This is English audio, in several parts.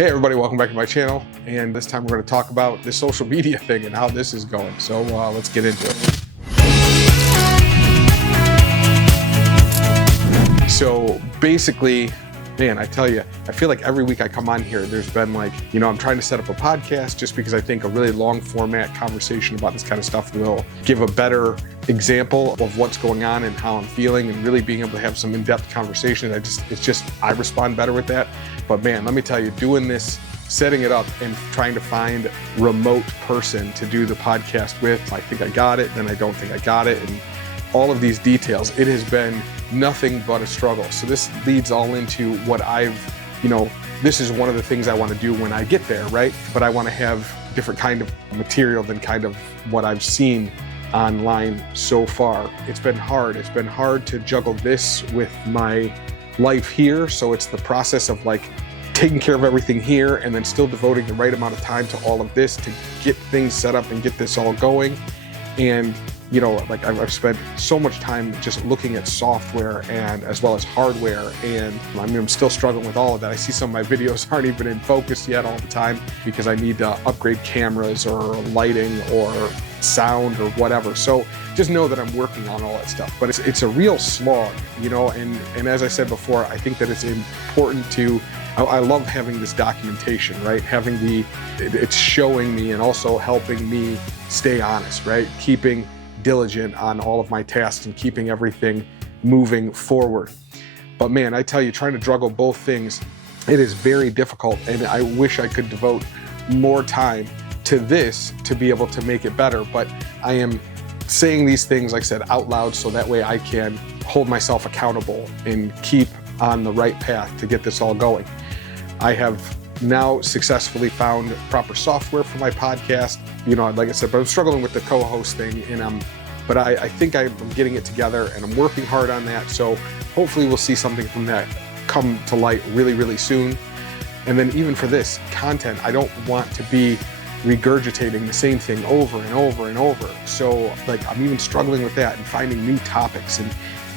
Hey everybody, welcome back to my channel. And this time we're going to talk about this social media thing and how this is going. So let's get into it. So basically, man, I tell you, I feel like every week I come on here, there's been like, I'm trying to set up a podcast just because I think a really long format conversation about this kind of stuff will give a better example of what's going on and how I'm feeling, and really being able to have some in-depth conversation. I respond better with that. But man, let me tell you, doing this, setting it up and trying to find a remote person to do the podcast with, I think I got it, then I don't think I got it, and all of these details, it has been nothing but a struggle. So this leads all into what this is one of the things I want to do when I get there, right? But I want to have different kind of material than kind of what I've seen online so far. It's been hard. It's been hard to juggle this with my life here. So it's the process of like taking care of everything here and then still devoting the right amount of time to all of this to get things set up and get this all going. And like I've spent so much time just looking at software and as well as hardware, and I'm still struggling with all of that. I see some of my videos aren't even in focus yet all the time because I need to upgrade cameras or lighting or sound or whatever. So just know that I'm working on all that stuff, but it's a real slog, and as I said before, I think that it's important I love having this documentation, right? It's showing me and also helping me stay honest, right? Keeping diligent on all of my tasks and keeping everything moving forward. But man, I tell you, trying to juggle both things, it is very difficult, and I wish I could devote more time to this to be able to make it better. But I am saying these things, like I said, out loud, so that way I can hold myself accountable and keep on the right path to get this all going. I have now successfully found proper software for my podcast. Like I said, but I'm struggling with the co-host thing, but I think I'm getting it together and I'm working hard on that. So hopefully we'll see something from that come to light really, really soon. And then even for this content, I don't want to be regurgitating the same thing over and over and over. So like I'm even struggling with that and finding new topics and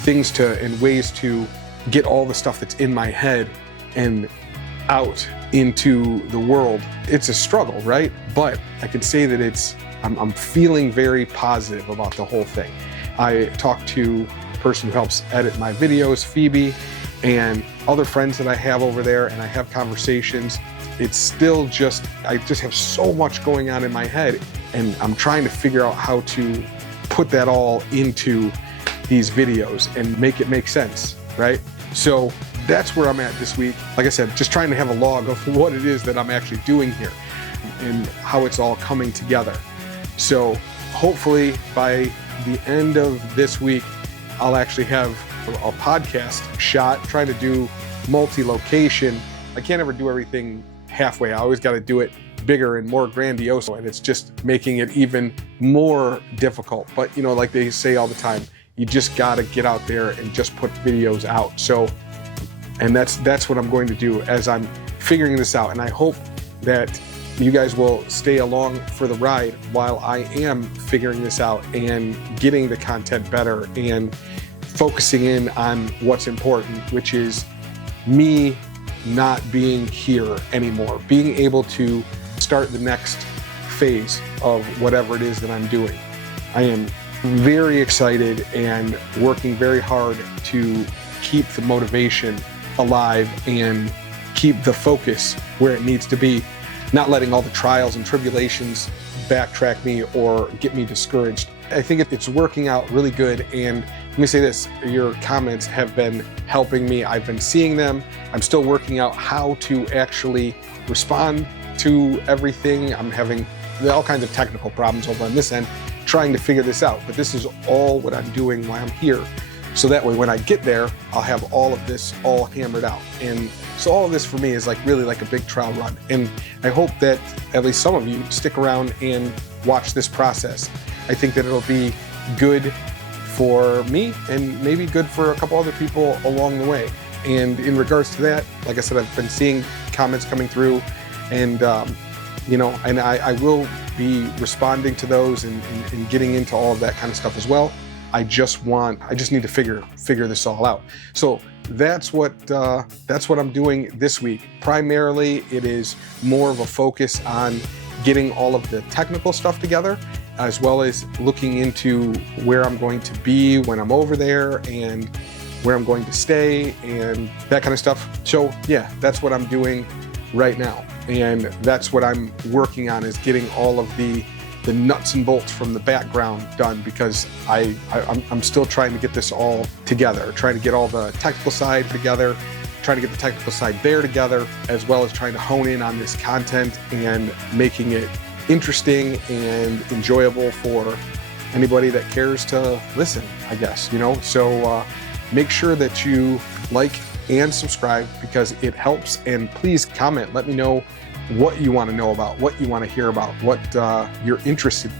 things and ways to get all the stuff that's in my head and out into the world. It's a struggle, right? But I can say that I'm feeling very positive about the whole thing. I talked to a person who helps edit my videos, Phoebe, and other friends that I have over there, and I have conversations. It's still I just have so much going on in my head, and I'm trying to figure out how to put that all into these videos and make it make sense, right? So that's where I'm at this week. Like I said, just trying to have a log of what it is that I'm actually doing here and how it's all coming together. So hopefully by the end of this week, I'll actually have a podcast shot, trying to do multi-location. I can't ever do everything halfway. I always got to do it bigger and more grandiose, and it's just making it even more difficult. But like they say all the time, you just got to get out there and just put videos out. And that's what I'm going to do as I'm figuring this out. And I hope that you guys will stay along for the ride while I am figuring this out and getting the content better and focusing in on what's important, which is me not being here anymore, being able to start the next phase of whatever it is that I'm doing. I am very excited and working very hard to keep the motivation alive and keep the focus where it needs to be, not letting all the trials and tribulations backtrack me or get me discouraged. I think it's working out really good, and let me say this, your comments have been helping me. I've been seeing them. I'm still working out how to actually respond to everything. I'm having all kinds of technical problems over on this end, trying to figure this out, but this is all what I'm doing while I'm here. So that way, when I get there, I'll have all of this all hammered out. And so all of this for me is really like a big trial run. And I hope that at least some of you stick around and watch this process. I think that it'll be good for me and maybe good for a couple other people along the way. And in regards to that, like I said, I've been seeing comments coming through, and I will be responding to those and getting into all of that kind of stuff as well. I just need to figure this all out. So that's what I'm doing this week. Primarily, it is more of a focus on getting all of the technical stuff together, as well as looking into where I'm going to be when I'm over there and where I'm going to stay and that kind of stuff. So yeah, that's what I'm doing right now. And that's what I'm working on, is getting all of the nuts and bolts from the background done, because I'm still trying to get this all together, trying to get all the technical side together, trying to get the technical side there together, as well as trying to hone in on this content and making it interesting and enjoyable for anybody that cares to listen, I guess, So make sure that you like and subscribe, because it helps. And please comment. Let me know what you want to know about, what you want to hear about, what you're interested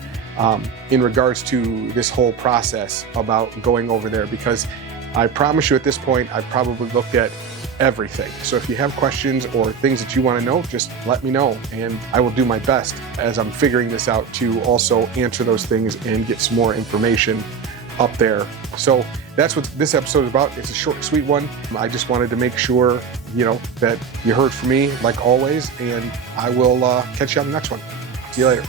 in regards to this whole process about going over there, because I promise you at this point, I've probably looked at everything. So if you have questions or things that you want to know, just let me know, and I will do my best as I'm figuring this out to also answer those things and get some more information up there. So that's what this episode is about. It's a short, sweet one. I just wanted to make sure, that you heard from me like always, and I will catch you on the next one. See you later.